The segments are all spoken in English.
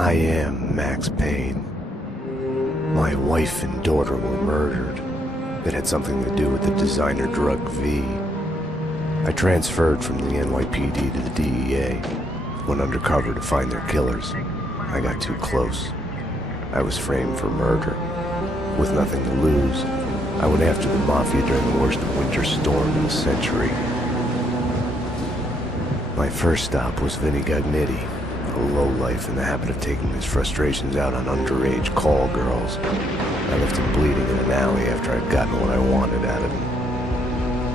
I am Max Payne. My wife and daughter were murdered. It had something to do with the designer drug V. I transferred from the NYPD to the DEA, went undercover to find their killers. I got too close. I was framed for murder. With nothing to lose, I went after the Mafia during the worst winter storm in a century. My first stop was Vinny Gagnetti, a lowlife in the habit of taking his frustrations out on underage call girls. I left him bleeding in an alley after I'd gotten what I wanted out of him.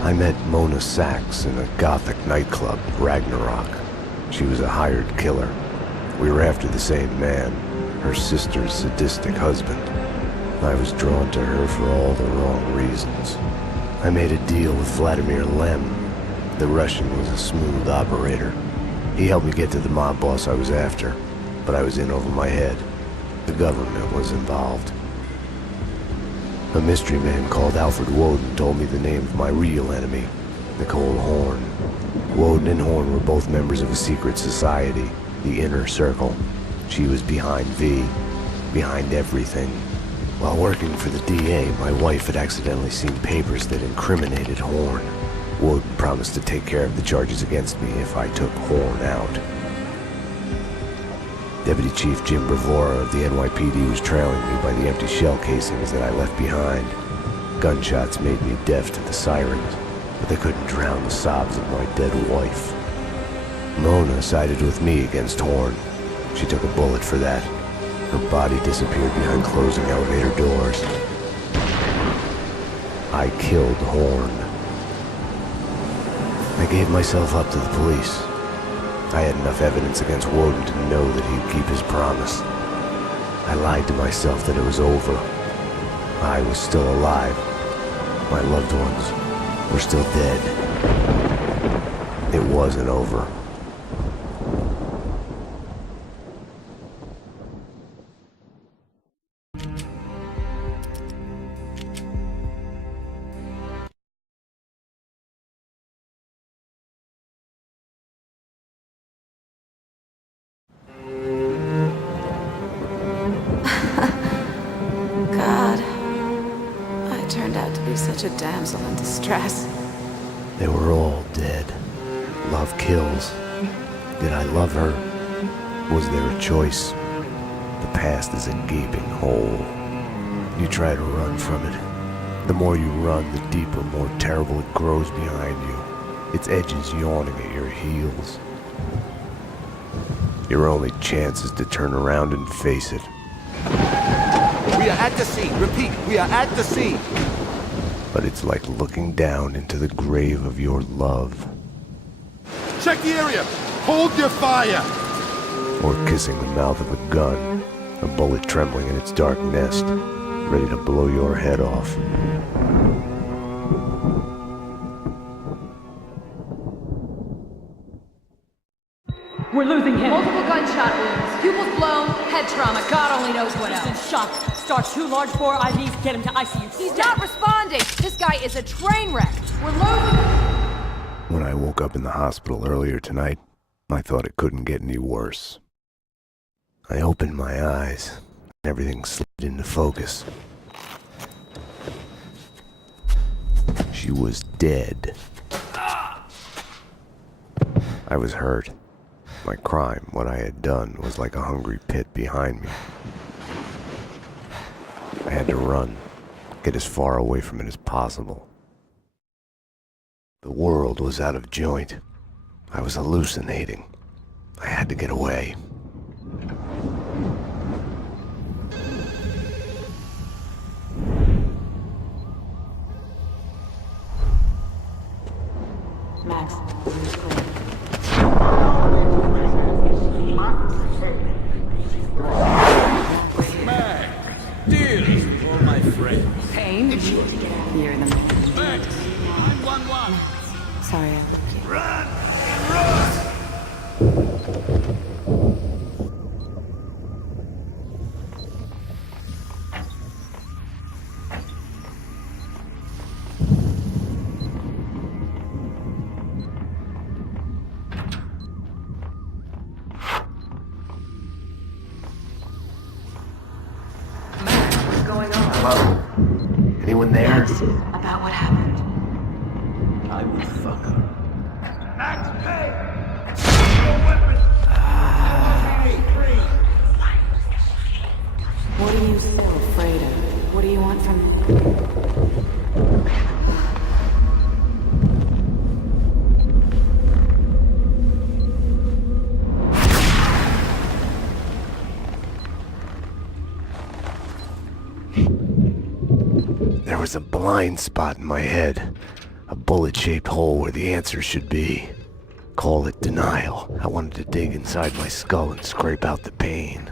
I met Mona Sachs in a gothic nightclub, Ragnarok. She was a hired killer. We were after the same man, her sister's sadistic husband. I was drawn to her for all the wrong reasons. I made a deal with Vladimir Lem. The Russian was a smooth operator. He helped me get to the mob boss I was after, but I was in over my head. The government was involved. A mystery man called Alfred Woden told me the name of my real enemy, Nicole Horn. Woden and Horn were both members of a secret society, the Inner Circle. She was behind V, behind everything. While working for the DA, my wife had accidentally seen papers that incriminated Horn. Woden promised to take care of the charges against me if I took Horn out. Deputy Chief Jim Bravura of the NYPD was trailing me by the empty shell casings that I left behind. Gunshots made me deaf to the sirens, but they couldn't drown the sobs of my dead wife. Mona sided with me against Horn. She took a bullet for that. Her body disappeared behind closing elevator doors. I killed Horn. I gave myself up to the police. I had enough evidence against Woden to know that he'd keep his promise. I lied to myself that it was over. I was still alive. My loved ones were still dead. It wasn't over. God, I turned out to be such a damsel in distress. They were all dead. Love kills. Did I love her? Was there a choice? The past is a gaping hole. You try to run from it. The more you run, the deeper, more terrible it grows behind you. Its edges yawning at your heels. Your only chance is to turn around and face it. We are at the sea. Repeat, we are at the sea. But it's like looking down into the grave of your love. Check the area. Hold your fire. Or kissing the mouth of a gun, a bullet trembling in its dark nest, ready to blow your head off. We're losing him. Multiple gunshot wounds, pupils blown, head trauma, God only knows what He's been else. shot. Start 2 large bore IVs, get him to ICU. He's not responding! This guy is a train wreck! We're losing him! When I woke up in the hospital earlier tonight, I thought it couldn't get any worse. I opened my eyes, and everything slid into focus. She was dead. I was hurt. My crime, what I had done, was like a hungry pit behind me. I had to run, get as far away from it as possible. The world was out of joint. I was hallucinating. I had to get away. Max, it's clear. Deal for my friend. Payne? You're the man. Max, 911. Sorry, I left you. Run! Run! Anyone there? Yes, about what happened. I would fuck her. Max Payne! Your weapons! What are you so afraid of? What do you want from me? There was a blind spot in my head. A bullet-shaped hole where the answer should be. Call it denial. I wanted to dig inside my skull and scrape out the pain.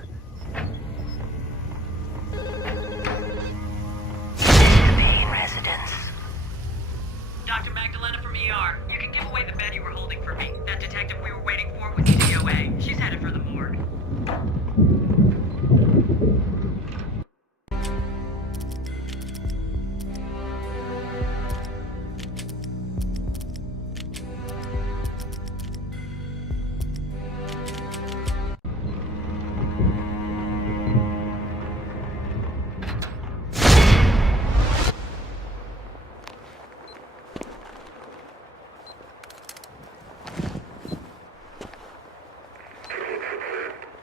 Payne residence. Dr. Magdalena from ER. You can give away the bed you were holding for me. That detective we were waiting for was DOA. She's headed for the morgue.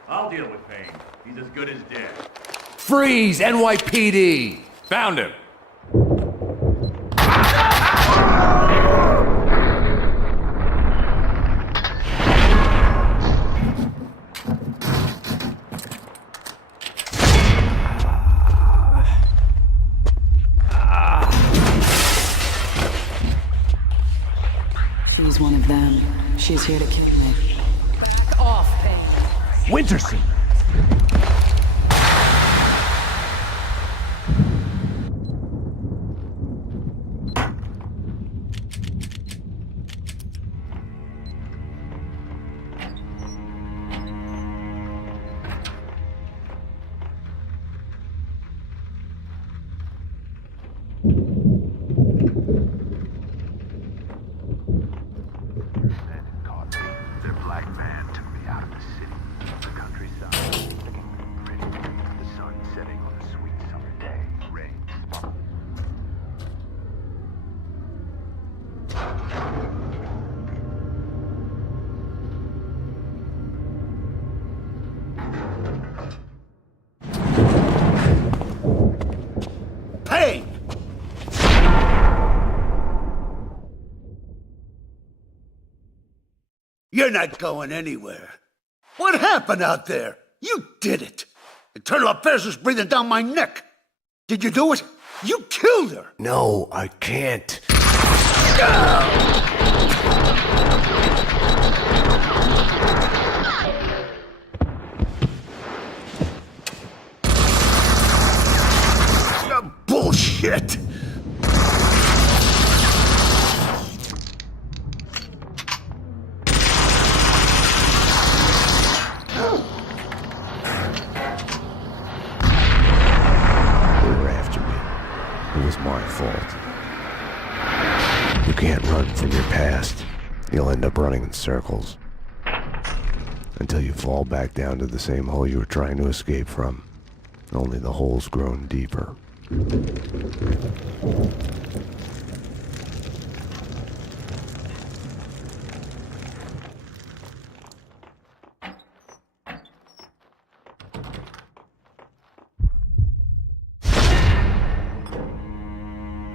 I'll deal with Payne. He's as good as dead. Freeze, NYPD! Found him! She's one of them. She's here to kill me. Back off, Payne. Winterson! Their black van took me out of the city, the countryside, looking pretty. The sun setting on a sweet summer day. Rain sparkling. Payne! You're not going anywhere. What happened out there? You did it. Internal Affairs was breathing down my neck. Did you do it? You killed her. No, I can't. Bullshit. They were after me. It was my fault. You can't run from your past. You'll end up running in circles. Until you fall back down to the same hole you were trying to escape from. Only the hole's grown deeper.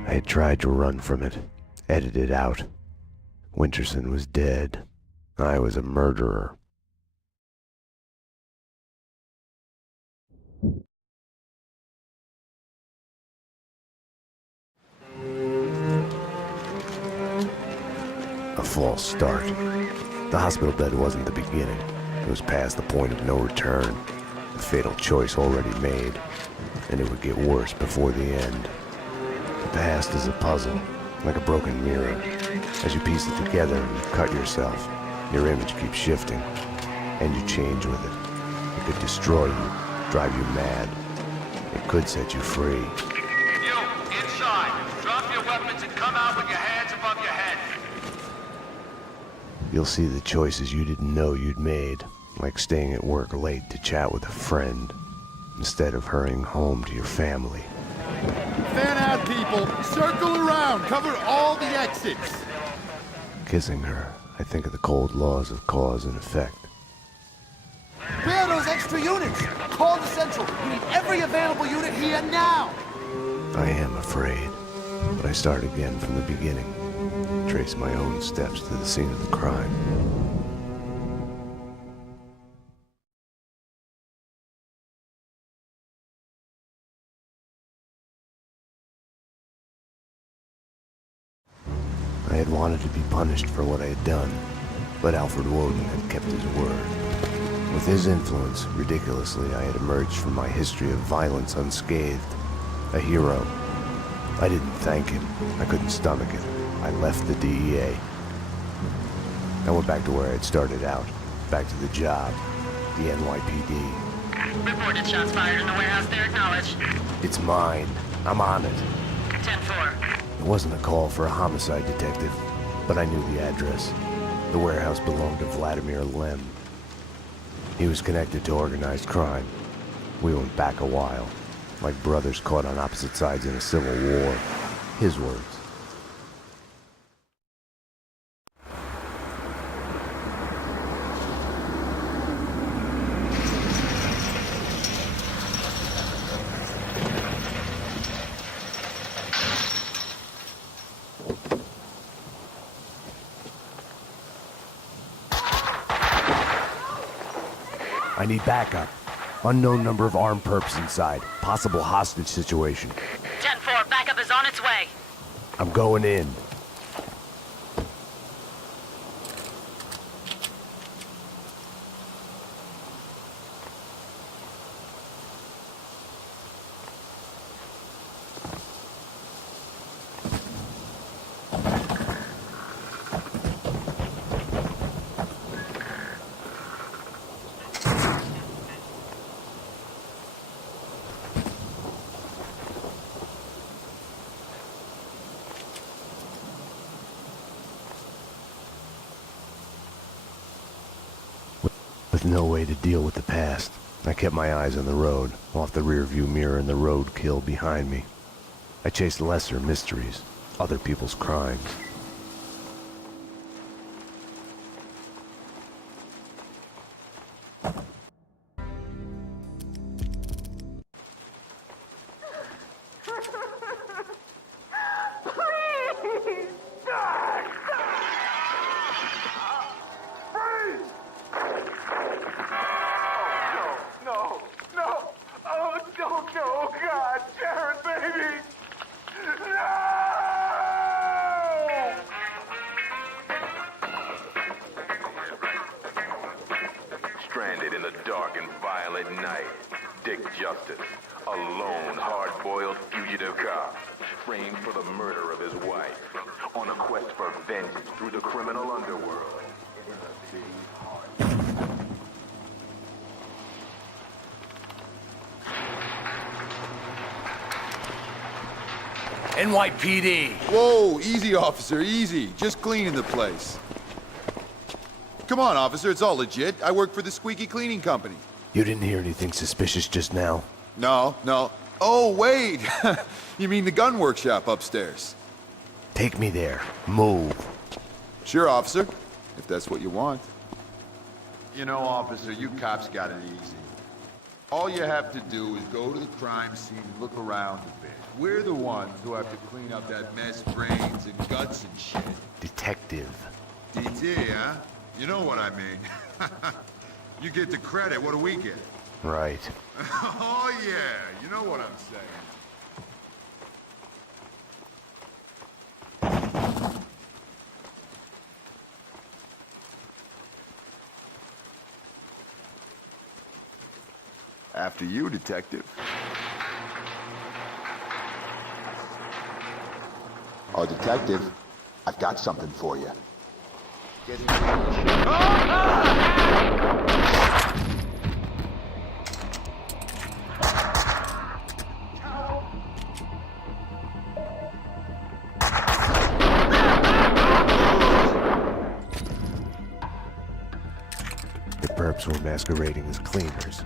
I had tried to run from it, edit it out. Winterson was dead. I was a murderer. A false start. The hospital bed wasn't the beginning. It was past the point of no return. A fatal choice already made. And it would get worse before the end. The past is a puzzle, like a broken mirror. As you piece it together and cut yourself, your image keeps shifting, and you change with it. It could destroy you, drive you mad. It could set you free. You, inside. Drop your weapons and come out with your hands above your head. You'll see the choices you didn't know you'd made, like staying at work late to chat with a friend, instead of hurrying home to your family. Fan out people! Circle around! Cover all the exits! Kissing her, I think of the cold laws of cause and effect. Where are those extra units? Call the Central. We need every available unit here now! I am afraid, but I start again from the beginning. Trace my own steps to the scene of the crime. I had wanted to be punished for what I had done, but Alfred Woden had kept his word. With his influence, ridiculously, I had emerged from my history of violence unscathed. A hero. I didn't thank him. I couldn't stomach it. I left the DEA. I went back to where I had started out. Back to the job. The NYPD. Reported shots fired in the warehouse there, acknowledged. It's mine. I'm on it. 10-4. It wasn't a call for a homicide detective, but I knew the address. The warehouse belonged to Vladimir Lem. He was connected to organized crime. We went back a while, like brothers caught on opposite sides in a civil war. His words. I need backup. Unknown number of armed perps inside. Possible hostage situation. 10-4, backup is on its way. I'm going in. With no way to deal with the past, I kept my eyes on the road, off the rearview mirror and the roadkill behind me. I chased lesser mysteries, other people's crimes. Stranded in the dark and violent night, Dick Justice, a lone, hard-boiled fugitive cop, framed for the murder of his wife, on a quest for vengeance through the criminal underworld. NYPD! Whoa, easy, officer, easy. Just cleaning the place. Come on, officer, it's all legit. I work for the Squeaky Cleaning Company. You didn't hear anything suspicious just now? No. Oh, wait! You mean the gun workshop upstairs? Take me there. Move. Sure, officer, if that's what you want. You know, officer, you cops got it easy. All you have to do is go to the crime scene and look around a bit. We're the ones who have to clean up that mess, brains and guts and shit. Detective. DT, huh? You know what I mean. You get the credit, what do we get? Right. Oh yeah, you know what I'm saying. After you, detective. Oh, detective, I've got something for you. The perps were masquerading as cleaners.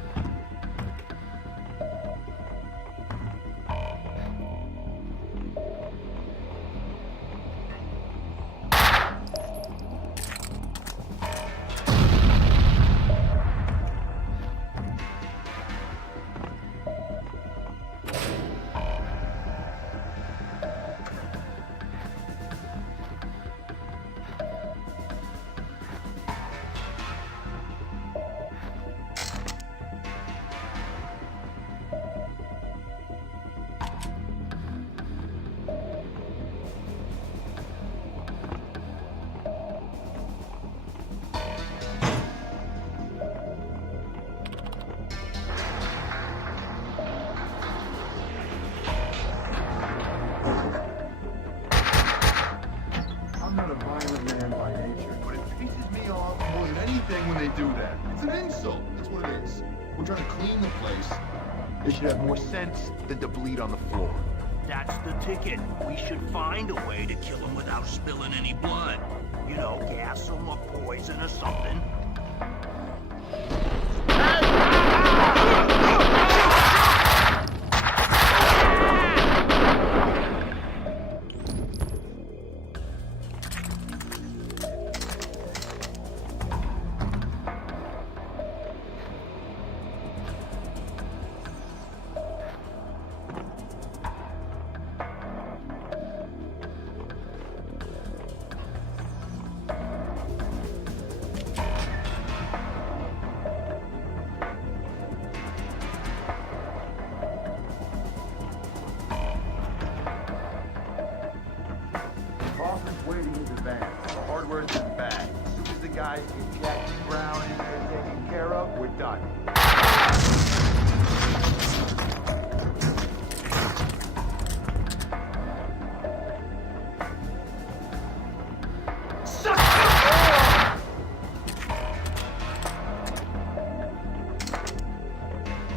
do that. It's an insult. That's what it is. We're trying to clean the place. They should have more sense than to bleed on the floor. That's the ticket. We should find a way to kill him without spilling any blood. You know, gas him or poison or something. Crawford's waiting in the van. The hardware's in the bag. As soon as the guys get Jackie Brown in there taken care of, we're done.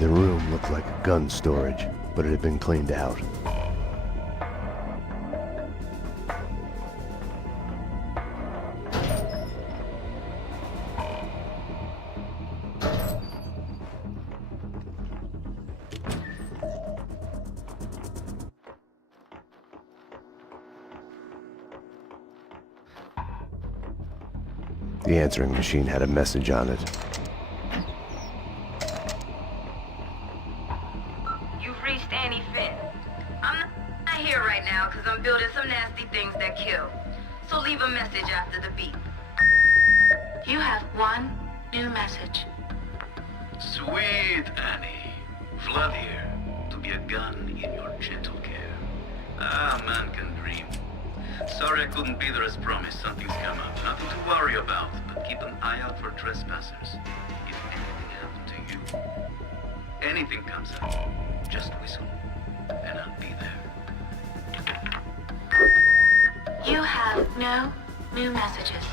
The room looked like a gun storage, but it had been cleaned out. The answering machine had a message on it. You've reached Annie Finn. I'm not here right now because I'm building some nasty things that kill. So leave a message after the beep. You have one new message. Sweet Annie. Vlad here, to be a gun in your gentle care. Ah, man can dream. Sorry I couldn't be there as promised. Something's come up. Nothing to worry about, but keep an eye out for trespassers. If anything happened to you, anything comes up, just whistle, and I'll be there. You have no new messages.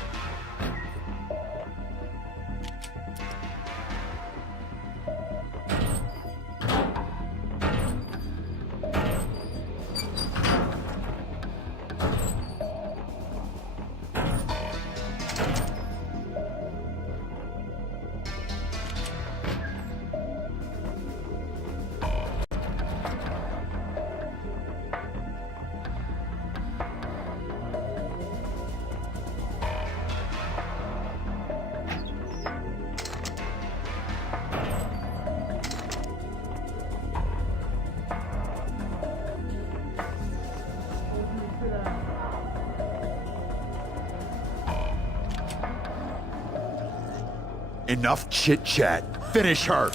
Enough chit-chat. Finish her.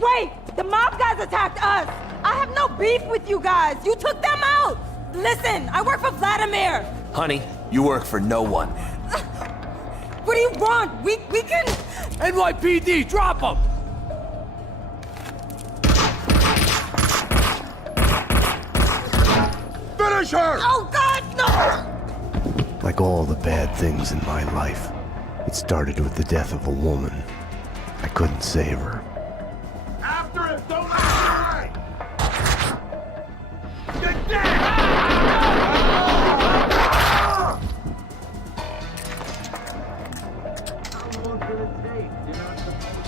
Wait! The mob guys attacked us! I have no beef with you guys! You took them out! Listen, I work for Vladimir! Honey, you work for no one. What do you want? We can... NYPD, drop him! Finish her! Oh, God, no! Like all the bad things in my life, it started with the death of a woman. I couldn't save her. After him! Don't let him die! Get dead! How long did it take? You're not supposed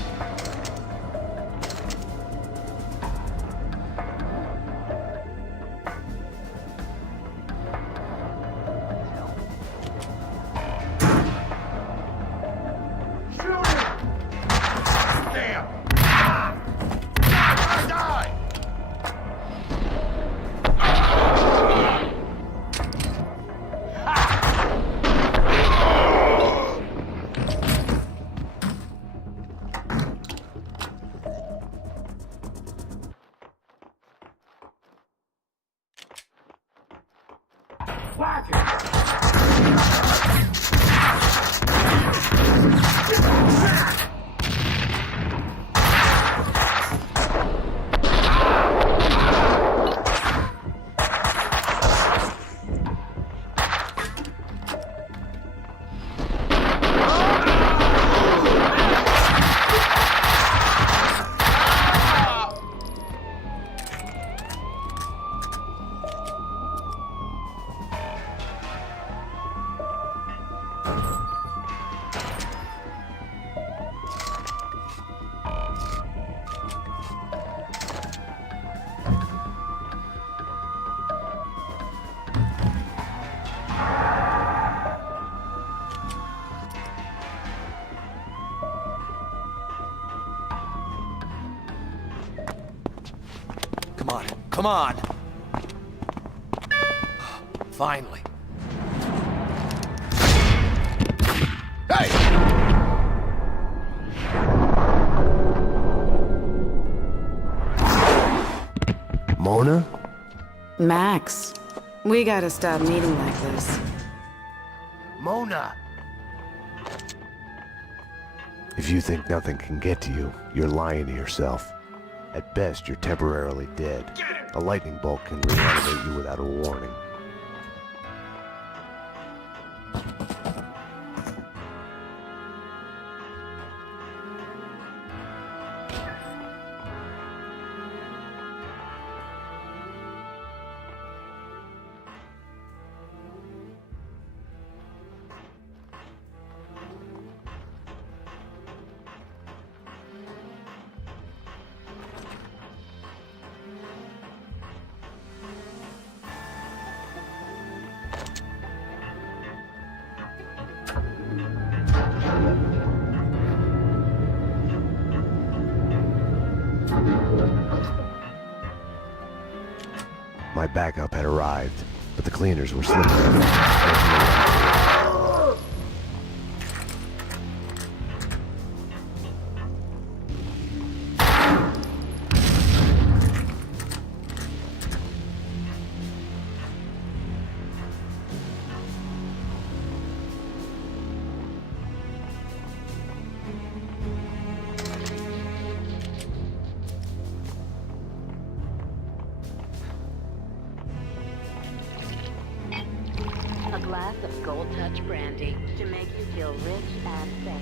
Come on. Finally. Hey! Mona? Max, we gotta stop meeting like this. Mona! If you think nothing can get to you, you're lying to yourself. At best, you're temporarily dead. A lightning bolt can reanimate you without a warning. My backup had arrived, but the cleaners were slipping away. A glass of Gold Touch brandy to make you feel rich and famous.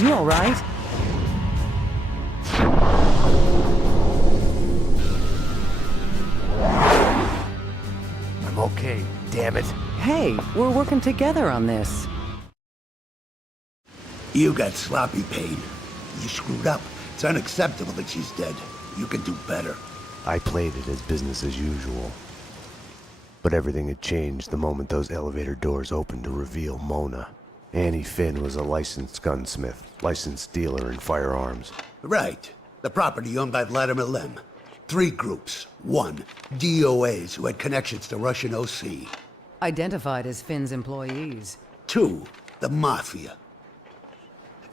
You all right? I'm okay, damn it. Hey, we're working together on this. You got sloppy, Payne. You screwed up. It's unacceptable that she's dead. You can do better. I played it as business as usual. But everything had changed the moment those elevator doors opened to reveal Mona. Annie Finn was a licensed gunsmith, licensed dealer in firearms. Right. The property owned by Vladimir Lem. 3 groups. 1, DOAs who had connections to Russian OC. Identified as Finn's employees. 2, the Mafia.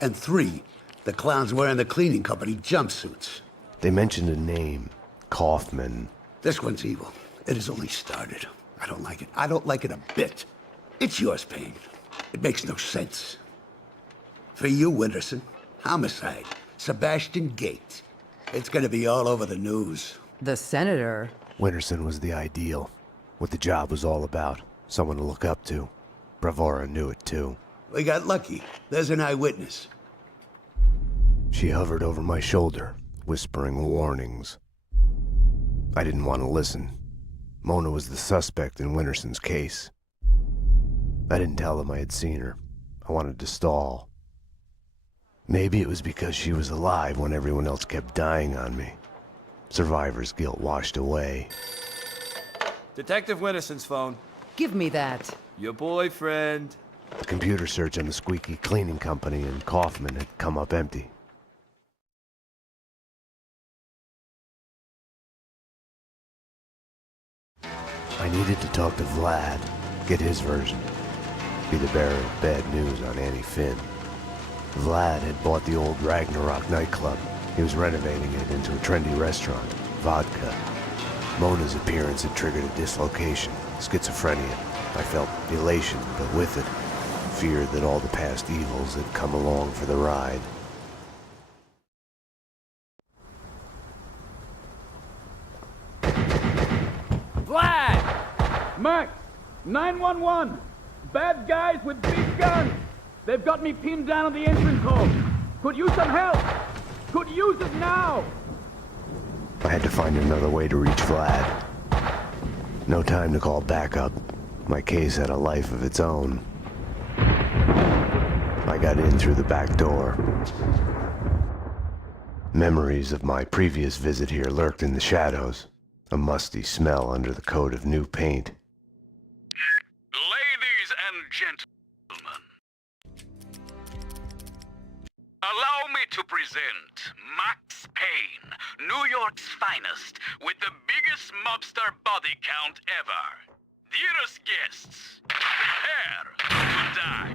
And 3, the clowns wearing the cleaning company jumpsuits. They mentioned a name, Kaufman. This one's evil. It has only started. I don't like it. I don't like it a bit. It's yours, Payne. It makes no sense. For you, Winterson, homicide, Sebastian Gate. It's gonna be all over the news. The senator? Winterson was the ideal. What the job was all about. Someone to look up to. Bravura knew it too. We got lucky. There's an eyewitness. She hovered over my shoulder, whispering warnings. I didn't want to listen. Mona was the suspect in Winterson's case. I didn't tell them I had seen her. I wanted to stall. Maybe it was because she was alive when everyone else kept dying on me. Survivor's guilt washed away. Detective Winterson's phone. Give me that. Your boyfriend. The computer search on the squeaky cleaning company in Kaufman had come up empty. I needed to talk to Vlad, get his version, be the bearer of bad news on Annie Finn. Vlad had bought the old Ragnarok nightclub. He was renovating it into a trendy restaurant, Vodka. Mona's appearance had triggered a dislocation, schizophrenia. I felt elation, but with it, fear that all the past evils had come along for the ride. Vlad! Max! 911! Bad guys with big guns! They've got me pinned down on the entrance hall! Could use some help! Could use it now! I had to find another way to reach Vlad. No time to call backup. My case had a life of its own. I got in through the back door. Memories of my previous visit here lurked in the shadows. A musty smell under the coat of new paint. Ladies and gentlemen, allow me to present Max Payne, New York's finest, with the biggest mobster body count ever. Dearest guests, prepare to die.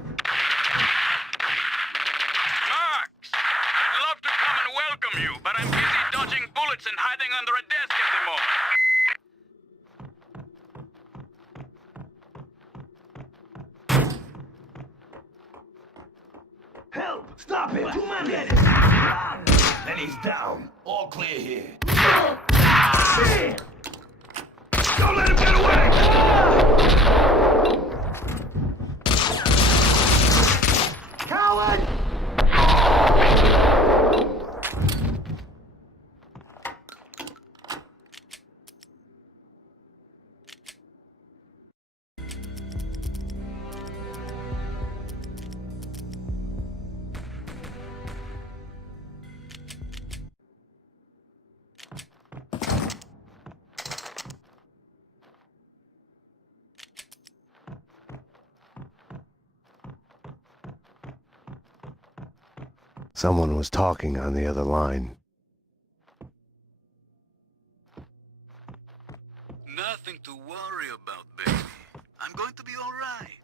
Max, I'd love to come and welcome you, but I'm busy dodging bullets and hiding under a desk at the moment. Help! Stop it! Too many! And he's down. All clear here. Don't let him get away! Coward! Someone was talking on the other line. Nothing to worry about, baby. I'm going to be all right.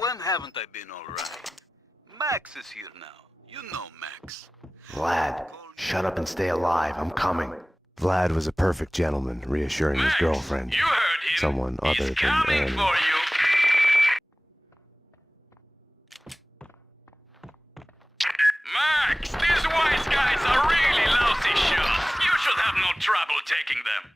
When haven't I been all right? Max is here now. You know Max. Vlad, shut up and stay alive. I'm coming. Vlad was a perfect gentleman, reassuring his girlfriend. You heard him. Someone other than Coming Annie. for you. Max, these wise guys are really lousy shots. You should have no trouble taking them.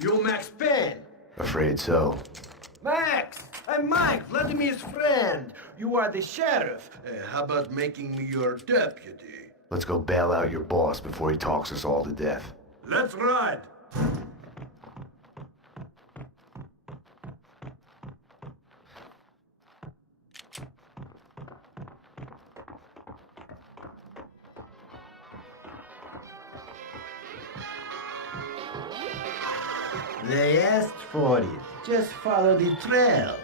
You Max Payne? Afraid so. Max! I'm Mike, Vladimir's friend. You are the sheriff. How about making me your deputy? Let's go bail out your boss before he talks us all to death. Let's ride! They asked for it. Just follow the trail.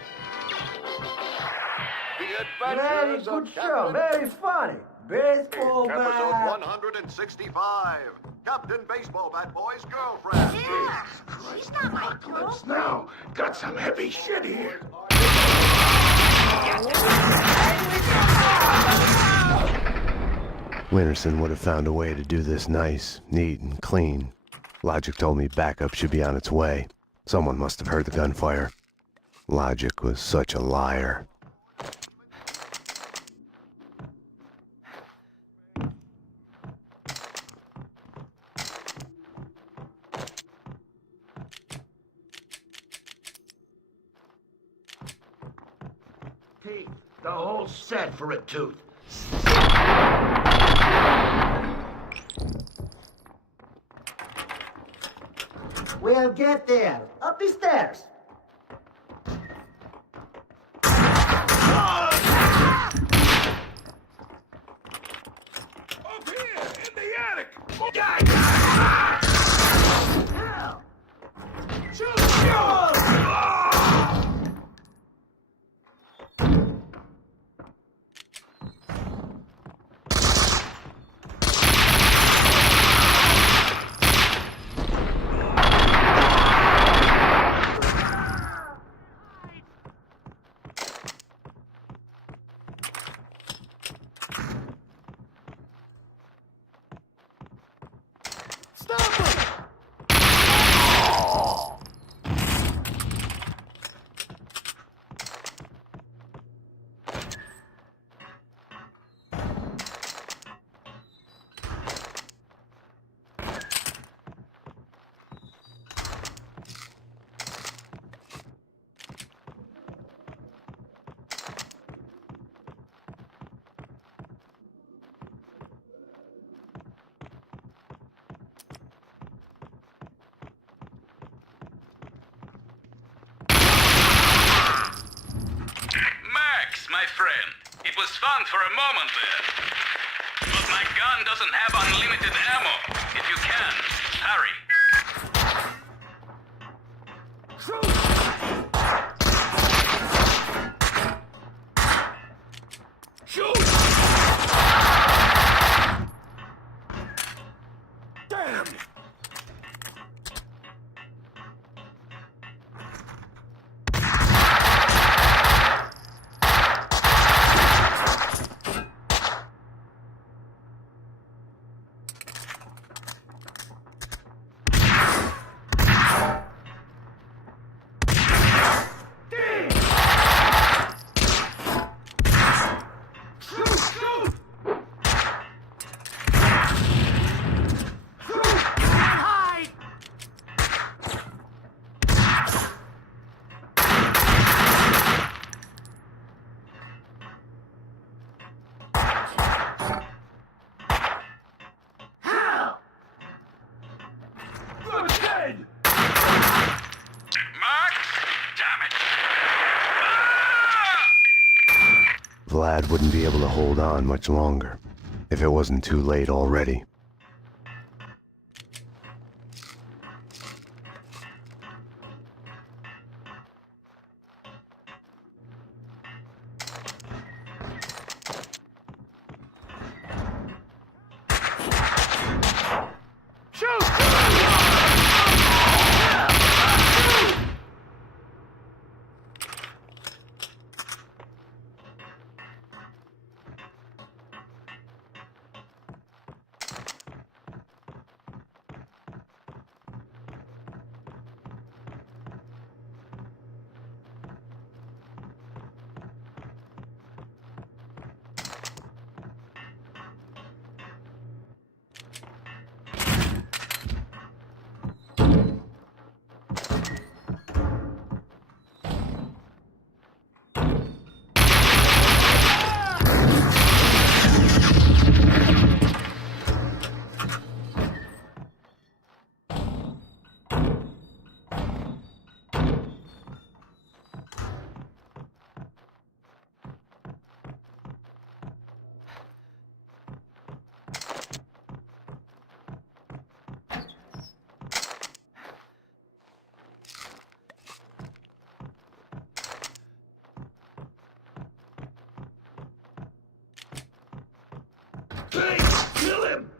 Very good show. Very funny. Baseball bat. Episode 165. Captain Baseball Bat Boy's girlfriend. Yeah, she's not my girl. Now, got some heavy shit here. Winterson would have found a way to do this nice, neat, and clean. Logic told me backup should be on its way. Someone must have heard the gunfire. Logic was such a liar. The whole set for a tooth. We'll get there. Up the stairs. Up here, in the attic! My friend, it was fun for a moment there. But my gun doesn't have unlimited ammo. If you can, hurry. Shoot! Damn! Vlad wouldn't be able to hold on much longer, if it wasn't too late already. Payne, kill him!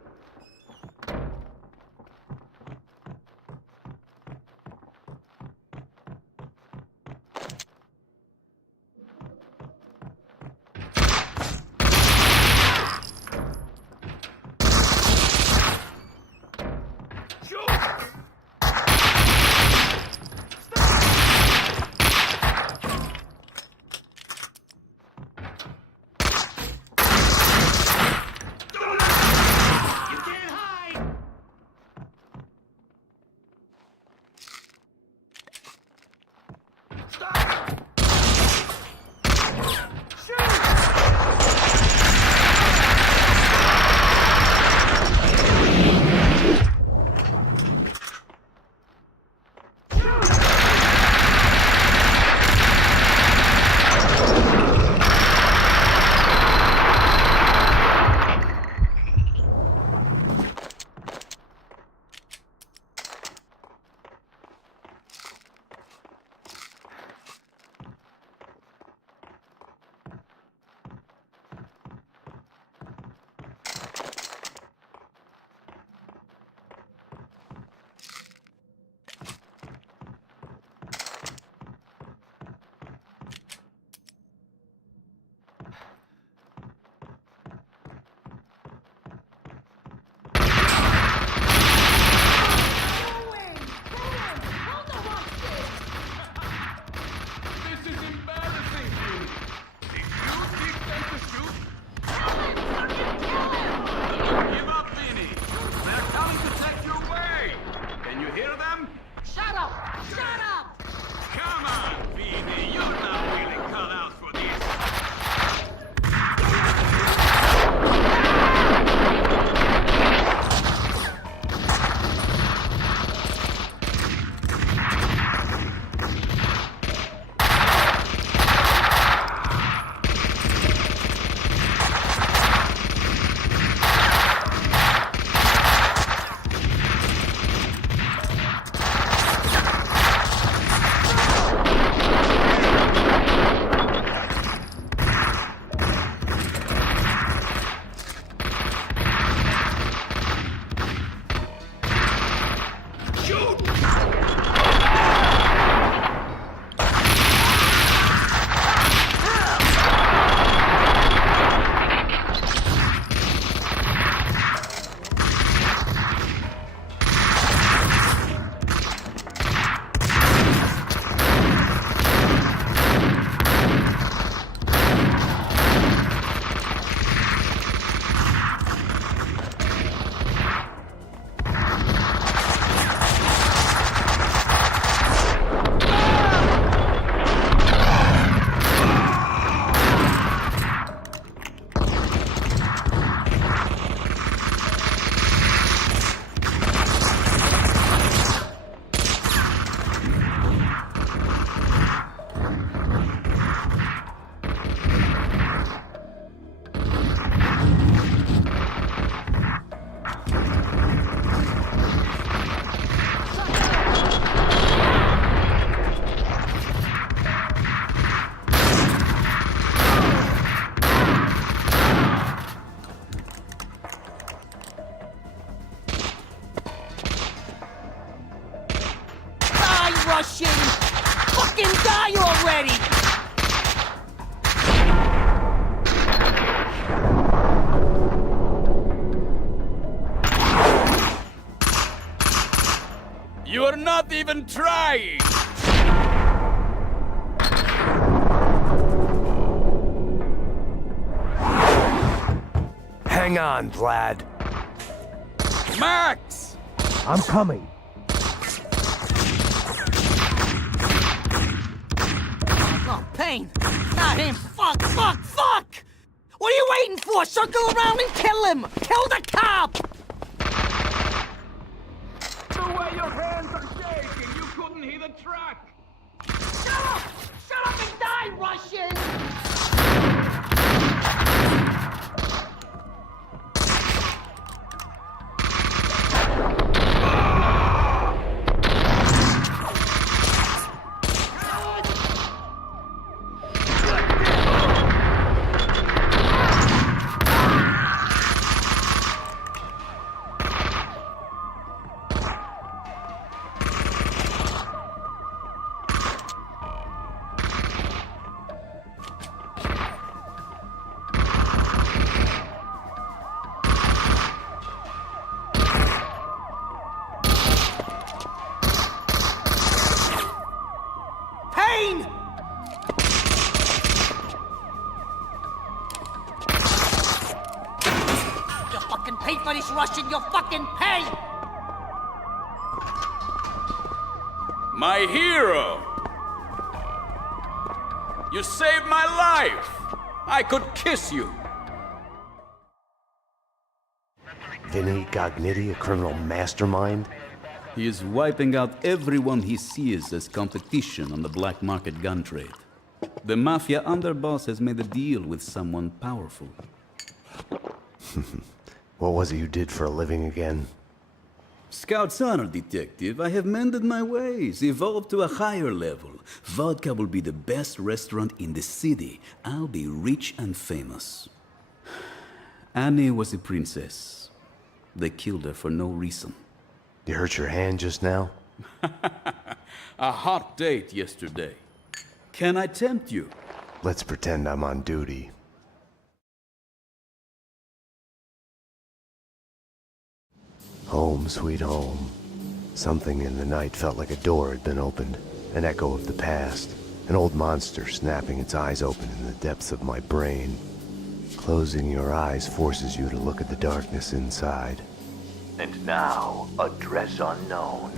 Russian! Fucking die already! You're not even trying! Hang on, Vlad. Max! I'm coming. Oh, Payne! Not him! Fuck! Fuck! Fuck! What are you waiting for? Circle around and kill him! Kill the cop! The way your hands are shaking, you couldn't hear the track! Shut up! Shut up and die, Russian! Payne! You fucking pay for this, Russian! You fucking pay! My hero! You saved my life! I could kiss you! Vinny Gognitti, a criminal mastermind? He is wiping out everyone he sees as competition on the black market gun trade. The mafia underboss has made a deal with someone powerful. What was it you did for a living again? Scout's honor, detective. I have mended my ways, evolved to a higher level. Vodka will be the best restaurant in the city. I'll be rich and famous. Annie was a princess. They killed her for no reason. You hurt your hand just now? A hot date yesterday. Can I tempt you? Let's pretend I'm on duty. Home, sweet home. Something in the night felt like a door had been opened. An echo of the past. An old monster snapping its eyes open in the depths of my brain. Closing your eyes forces you to look at the darkness inside. And now, address unknown.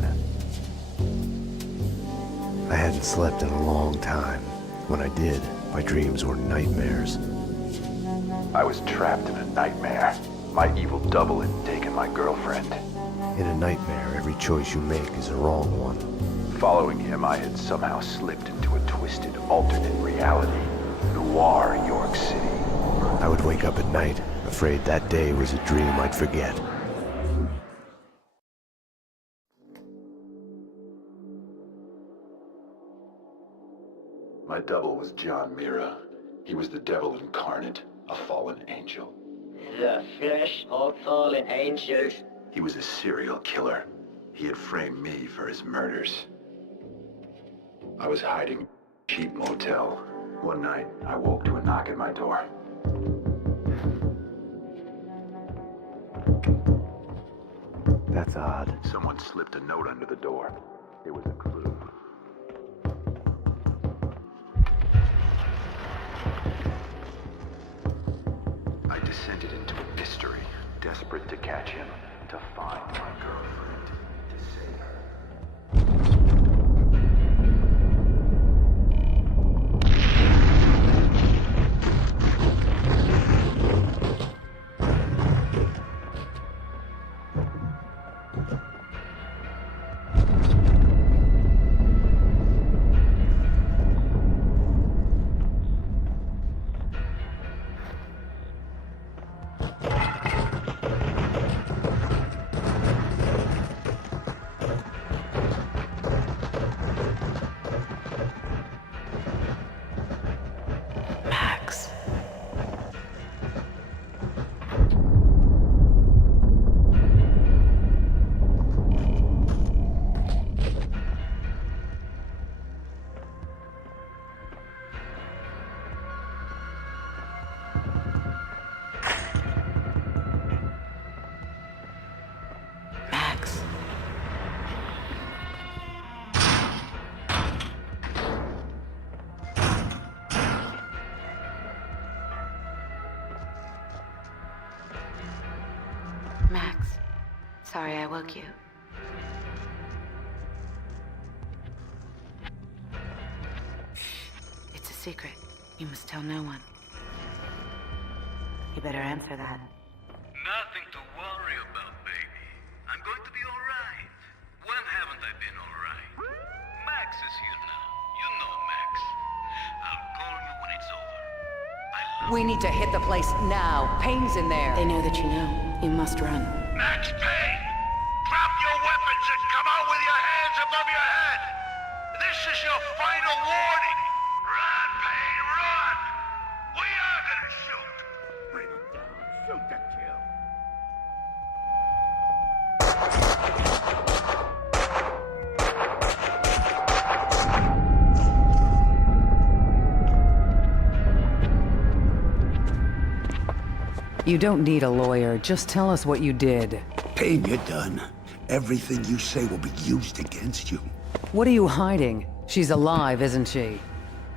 I hadn't slept in a long time. When I did, my dreams were nightmares. I was trapped in a nightmare. My evil double had taken my girlfriend. In a nightmare, every choice you make is a wrong one. Following him, I had somehow slipped into a twisted alternate reality. Noir, York City. I would wake up at night, afraid that day was a dream I'd forget. My double was John Mira. He was the devil incarnate, a fallen angel. The flesh of fallen angels. He was a serial killer. He had framed me for his murders. I was hiding in a cheap motel. One night, I woke to a knock at my door. That's odd. Someone slipped a note under the door. It was a clue. I descended into a mystery, desperate to catch him, to find my girlfriend, to save her. Max, sorry I woke you. It's a secret. You must tell no one. You better answer that. Nothing to worry about, baby. I'm going to be alright. When haven't I been alright? Max is here now. You know Max. I'll call you when it's over. We need to hit the place now. Payne's in there. They know that you know. You must run. Max Payne! Drop your weapons and come out with your hands above your head! This is your final warning! Run, Payne, run! We are gonna shoot! Bring him down. Shoot to kill. You don't need a lawyer. Just tell us what you did. Payne, you're done. Everything you say will be used against you. What are you hiding? She's alive, isn't she?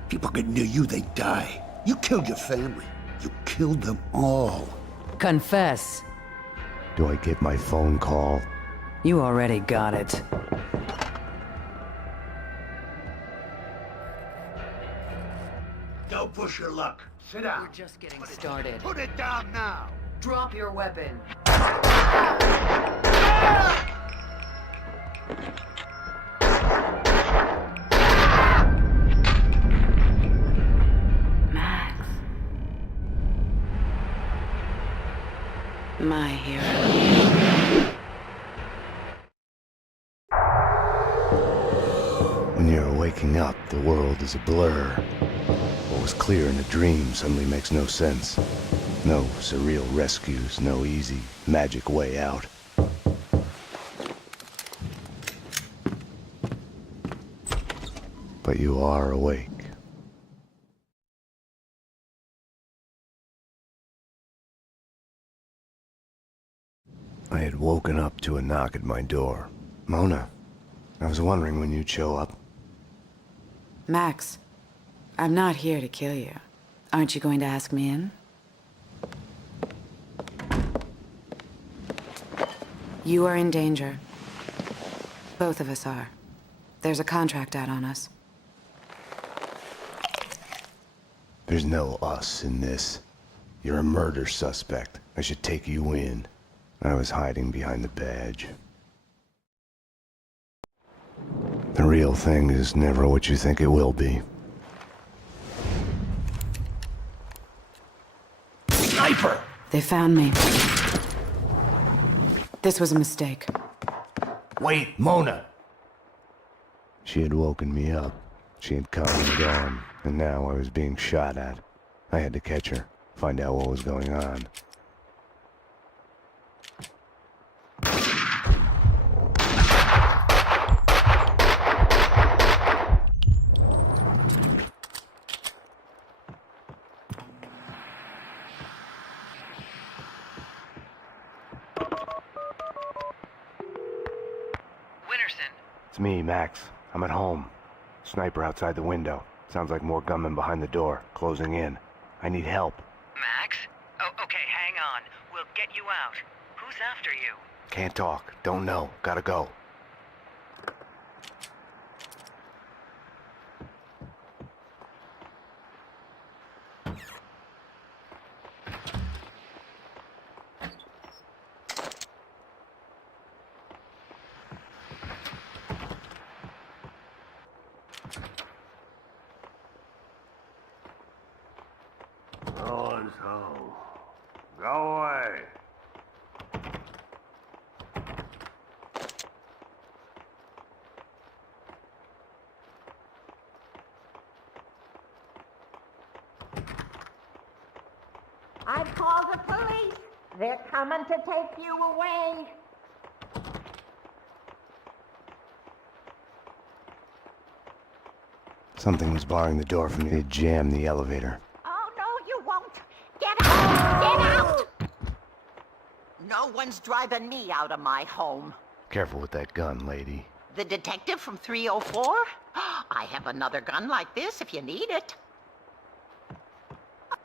People get near you, they die. You killed your family. You killed them all. Confess. Do I get my phone call? You already got it. Don't push your luck. Sit down. We're just getting started. Put it down now. Drop your weapon. Max. My hero. When you're waking up, the world is a blur. What was clear in a dream suddenly makes no sense. No surreal rescues, no easy, magic way out. But you are awake. I had woken up to a knock at my door. Mona, I was wondering when you'd show up. Max, I'm not here to kill you. Aren't you going to ask me in? You are in danger. Both of us are. There's a contract out on us. There's no us in this. You're a murder suspect. I should take you in. I was hiding behind the badge. The real thing is never what you think it will be. Sniper! They found me. This was a mistake. Wait, Mona! She had woken me up. She had come and gone, and now I was being shot at. I had to catch her, find out what was going on. It's me, Max. I'm at home. Sniper outside the window. Sounds like more gunmen behind the door, closing in. I need help. Max? Oh, okay, hang on. We'll get you out. Who's after you? Can't talk. Don't know. Gotta go. No one's home. Go away. I've called the police. They're coming to take you away. Something was barring the door for me to jam the elevator. Oh, no, you won't. Get out! Get out! No one's driving me out of my home. Careful with that gun, lady. The detective from 304? I have another gun like this if you need it.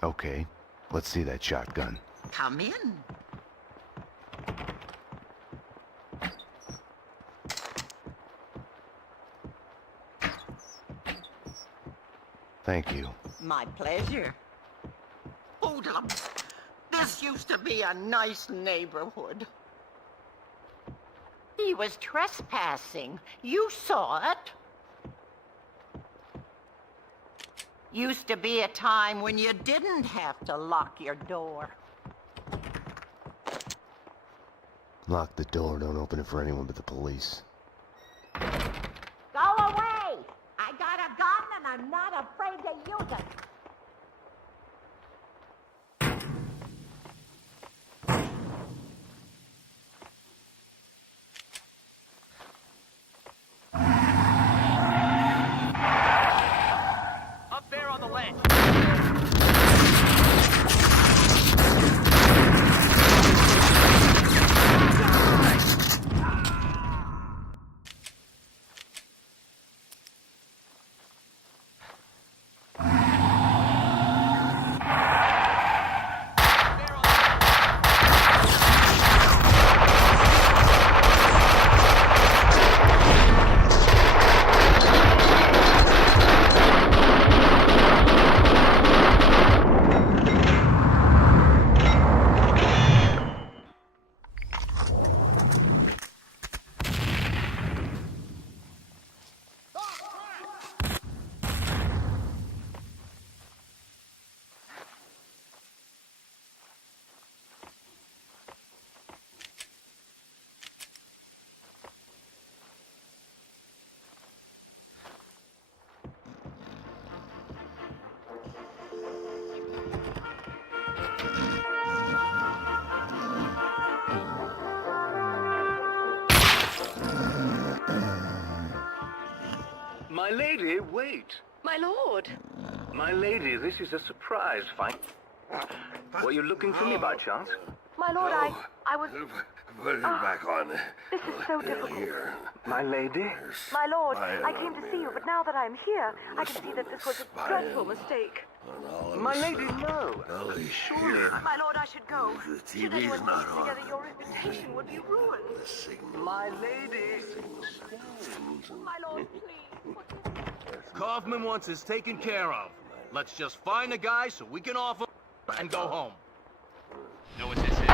Okay, let's see that shotgun. Come in. Thank you. My pleasure. Hoodlum, this used to be a nice neighborhood. He was trespassing. You saw it. Used to be a time when you didn't have to lock your door. Lock the door, don't open it for anyone but the police. Go away! I got a gun and I'm not afraid to use it. Up there on the ledge. My lady, wait. My lord. My lady, this is a surprise find. Were you looking for me by chance? My lord, I was... Put it back on. This is so difficult. Here. My lady? My lord, I came to see you, but now that I'm here, I can see that this was a dreadful mistake. My lady, no. Surely. My lord, I should go. The Should TV's anyone not piece on. together, your reputation would be ruined. My lady. My lord, please. Kaufman wants us taken care of. Let's just find the guy so we can offer and go home. Know what this is?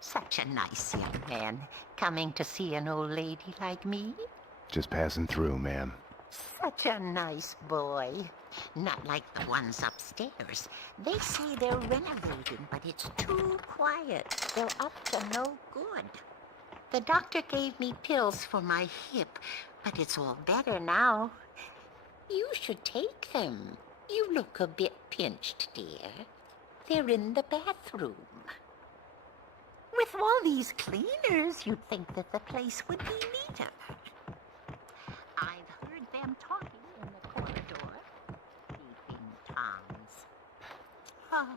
Such a nice young man, coming to see an old lady like me. Just passing through, ma'am. Such a nice boy. Not like the ones upstairs. They say they're renovating, but it's too quiet. They're up to no good. The doctor gave me pills for my hip, but it's all better now. You should take them. You look a bit pinched, dear. They're in the bathroom. With all these cleaners, you'd think that the place would be neater. I've heard them talking in the corridor. Peeping Toms. Oh,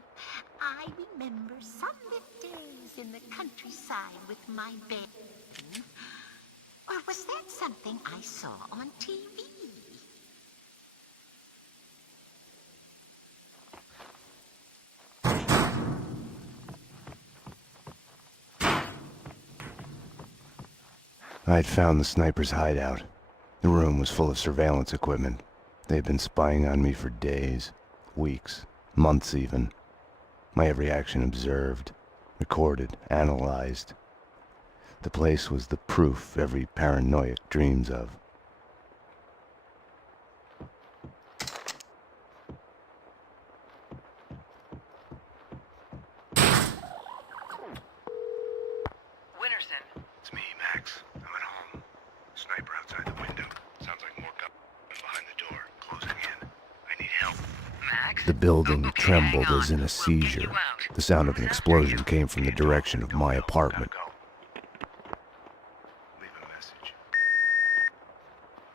I remember sunlit days in the countryside with my bed. Or was that something I saw on TV? I'd found the sniper's hideout. The room was full of surveillance equipment. They had been spying on me for days, weeks, months even. My every action observed, recorded, analyzed. The place was the proof every paranoiac dreams of. Winterson. It's me, Max. I'm at home. Sniper outside the window. Sounds like more guns behind the door, closing in. I need help. Max? The building trembled as in a seizure. The sound of an explosion came from the direction of my apartment.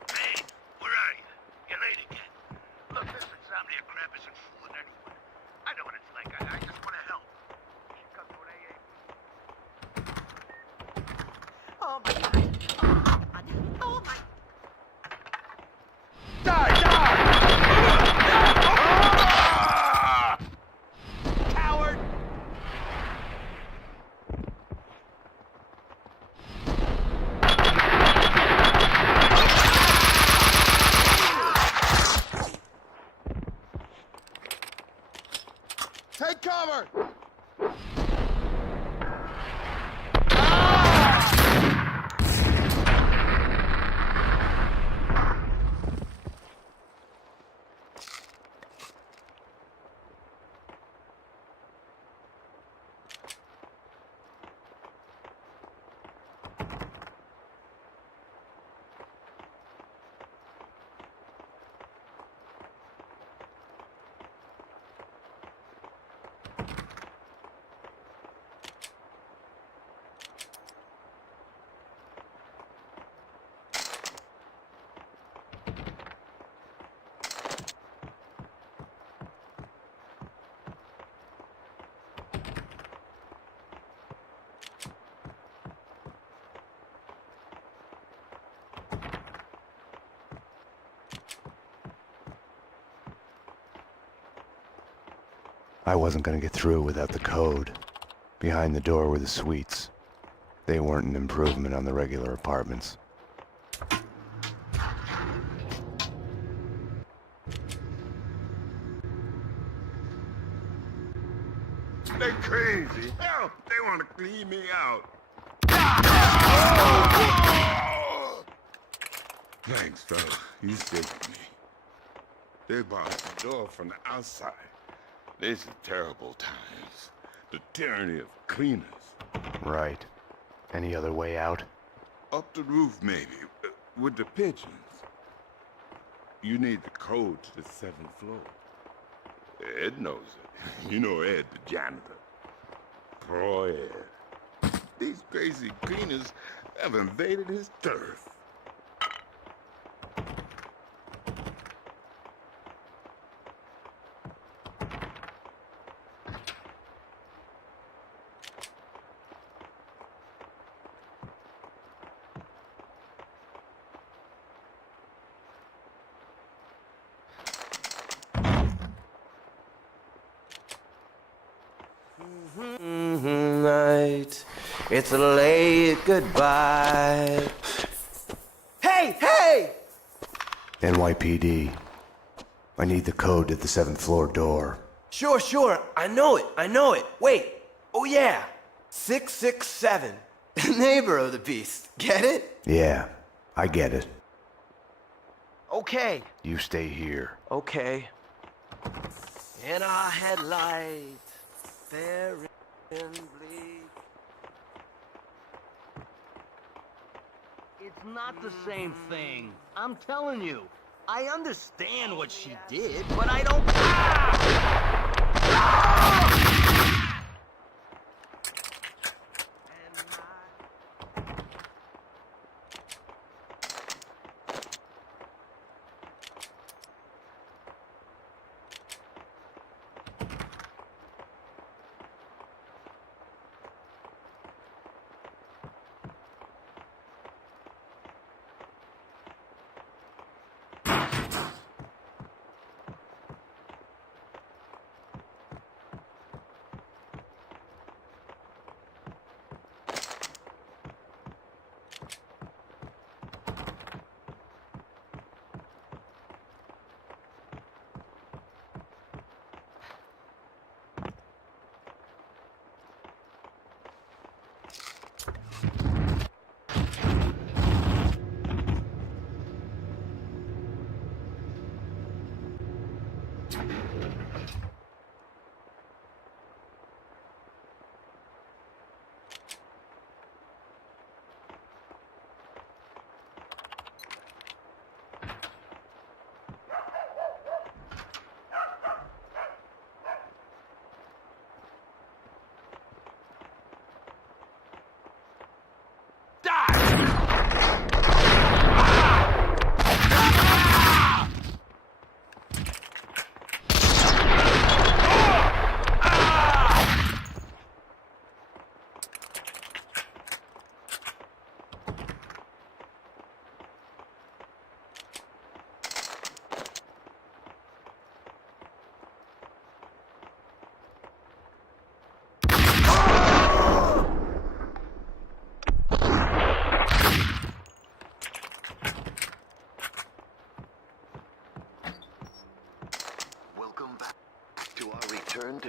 Payne, where are you? You're late again. Look, this insomnia crap isn't fooling anyone. I know what it's like. I just want to help. You should come to an AA. Oh my God. Oh my. Die! Coward! Take cover! I wasn't gonna get through without the code. Behind the door were the suites. They weren't an improvement on the regular apartments. They crazy. Hell, they want to clean me out. Thanks, fella. You saved me. They barred the door from the outside. This is terrible times. The tyranny of cleaners. Right. Any other way out? Up the roof, maybe, with the pigeons. You need the code to the 7th floor. Ed knows it. You know Ed, the janitor. Poor Ed. These crazy cleaners have invaded his turf. Night, it's a late goodbye. Hey, hey! NYPD. I need the code to the 7th floor door. Sure, I know it. Wait, oh yeah, 667. Neighbor of the beast, get it? Yeah, I get it. Okay. You stay here. Okay. In our headlights, there in bleak. It's not the same thing. I'm telling you. I understand what she did, but I don't...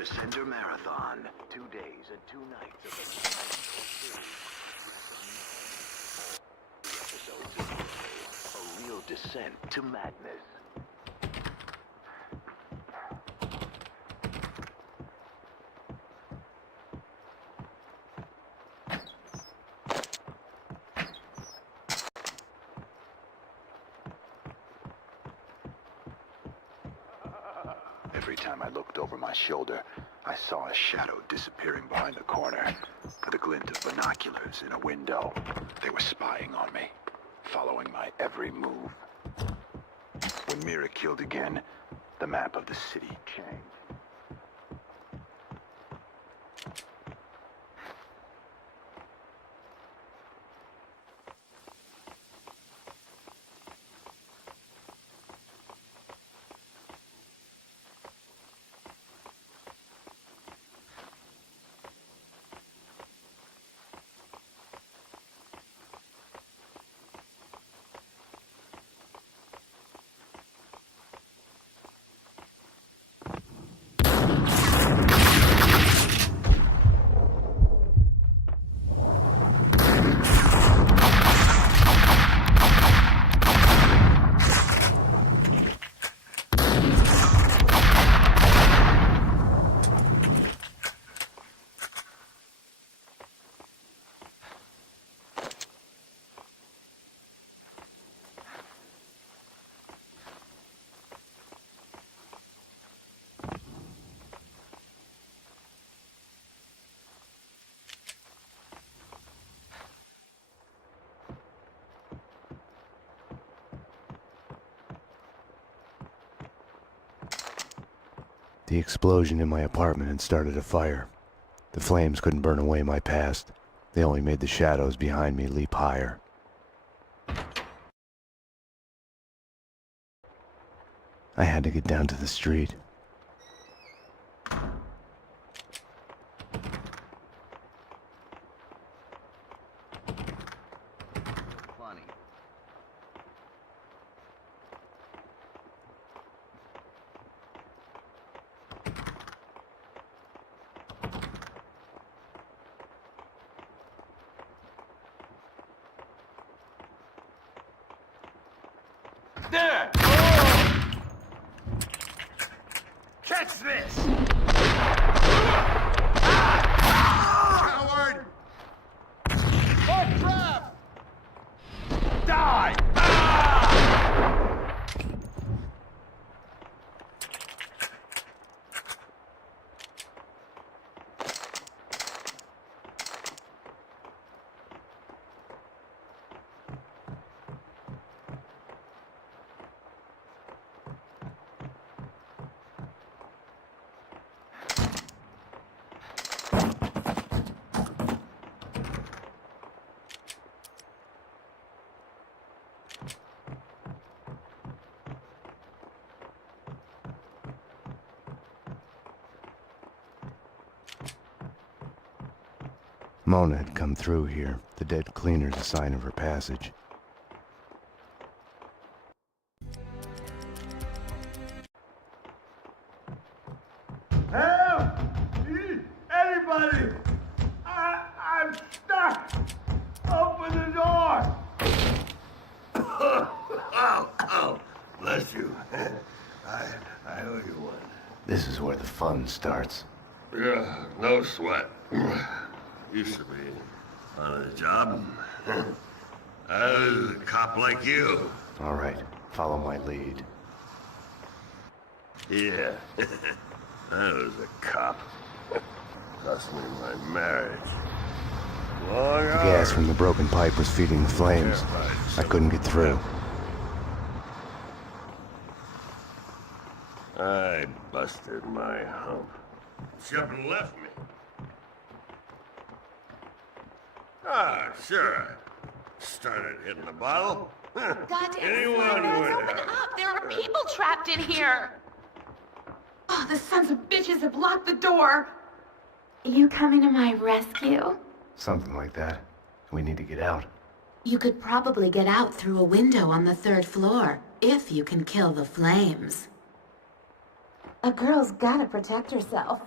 Descender Marathon. 2 days and 2 nights of episodes. A real descent to madness. Every time I looked over my shoulder, I saw a shadow disappearing behind the corner, with a glint of binoculars in a window. They were spying on me, following my every move. When Mira killed again, the map of the city changed. The explosion in my apartment had started a fire. The flames couldn't burn away my past. They only made the shadows behind me leap higher. I had to get down to the street. Funny. There! Oh! Catch this! Coward! Oh, trap! Die! Mona had come through here. The dead cleaner's a sign of her passage. Help! Anybody! I'm stuck! Open the door! Oh, bless you. I owe you one. This is where the fun starts. Yeah, no sweat. Used to be on a job. I was a cop like you. All right, follow my lead. Yeah, I was a cop. Cost me my marriage. Long The gas from the broken pipe was feeding the flames. I couldn't get through. I busted my hump. She up and left me. Ah, sure. Started hitting the bottle. Goddamn, Anyone would open have. up! There are people trapped in here! Oh, the sons of bitches have locked the door! You coming to my rescue? Something like that. We need to get out. You could probably get out through a window on the 3rd floor, if you can kill the flames. A girl's gotta protect herself.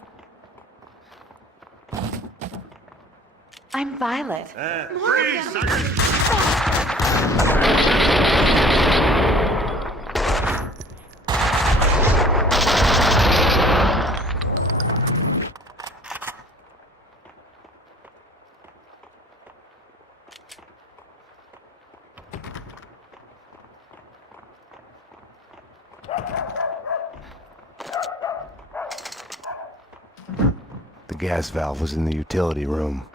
I'm Violet. Freeze, suckers! The gas valve was in the utility room.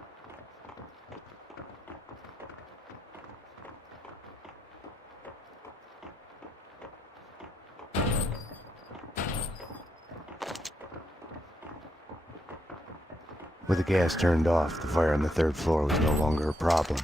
With the gas turned off, the fire on the third floor was no longer a problem.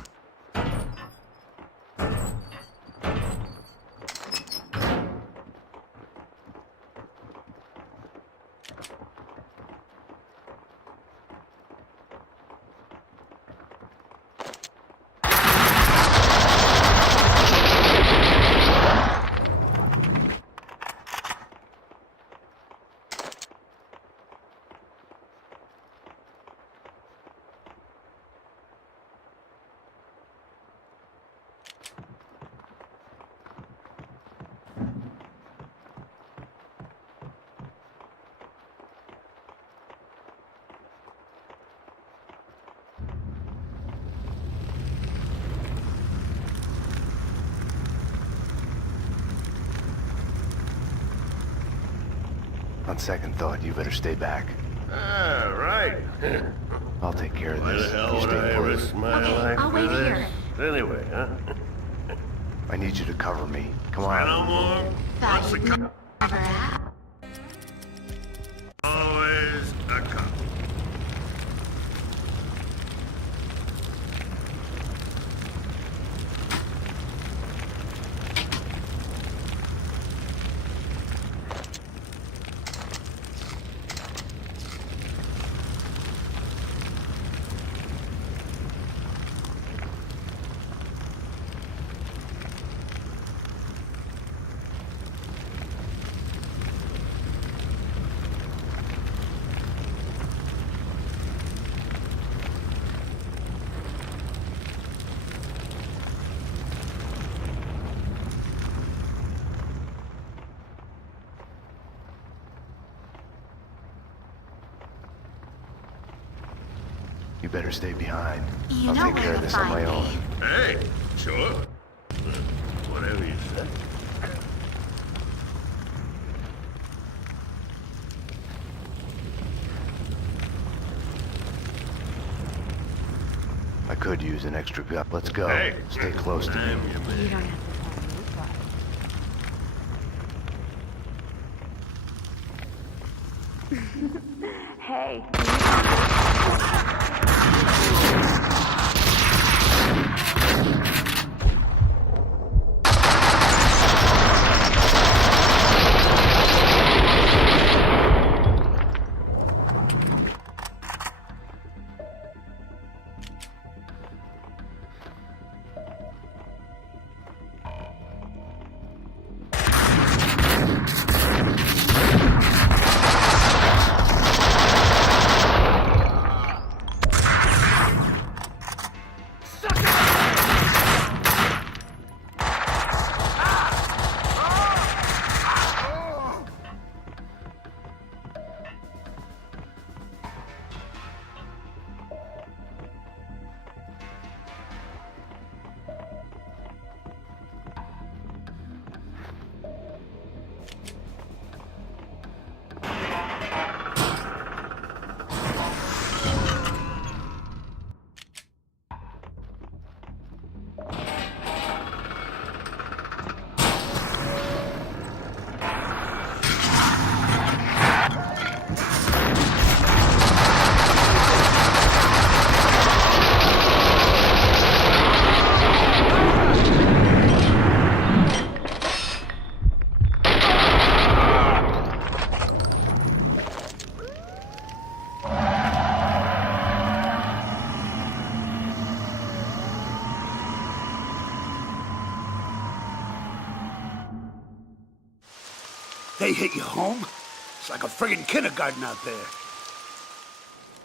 On second thought, you better stay back. Ah, right. I'll take care of Why this. the hell You would stay I put. risk my life I'll for wait this? here. Anyway, huh? I need you to cover me. Come Say on. no more. What's the Never asked. Always a cop. You better stay behind. You I'll know take where care of to this on my find own. me. Hey, sure. Whatever you say. I could use an extra gun. Let's go. Hey. Stay close to me. I'm your man. You don't have to tell me twice. Hey. They hit you home? It's like a friggin' kindergarten out there.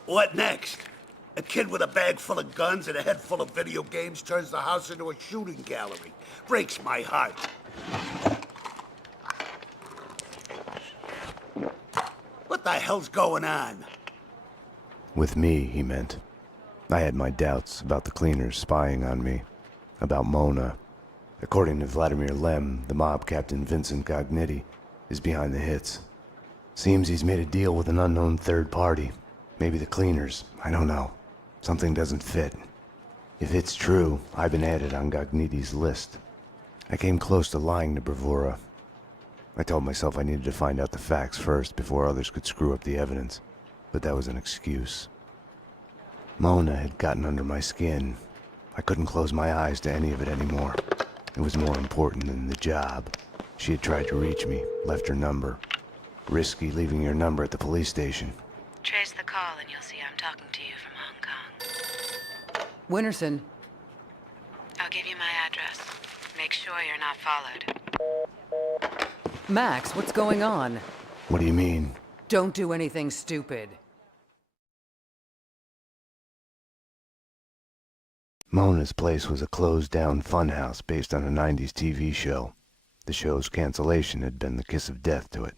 What next? A kid with a bag full of guns and a head full of video games turns the house into a shooting gallery. Breaks my heart. What the hell's going on? With me, he meant. I had my doubts about the cleaners spying on me, about Mona. According to Vladimir Lem, the mob captain Vincent Gognitti is behind the hits. Seems he's made a deal with an unknown third party. Maybe the cleaners, I don't know. Something doesn't fit. If it's true, I've been added on Gognitti's list. I came close to lying to Bravura. I told myself I needed to find out the facts first before others could screw up the evidence, but that was an excuse. Mona had gotten under my skin. I couldn't close my eyes to any of it anymore. It was more important than the job. She had tried to reach me, left her number. Risky leaving your number at the police station. Trace the call and you'll see I'm talking to you from Hong Kong. Winterson. I'll give you my address. Make sure you're not followed. Max, what's going on? What do you mean? Don't do anything stupid. Mona's place was a closed-down funhouse based on a 90s TV show. The show's cancellation had been the kiss of death to it.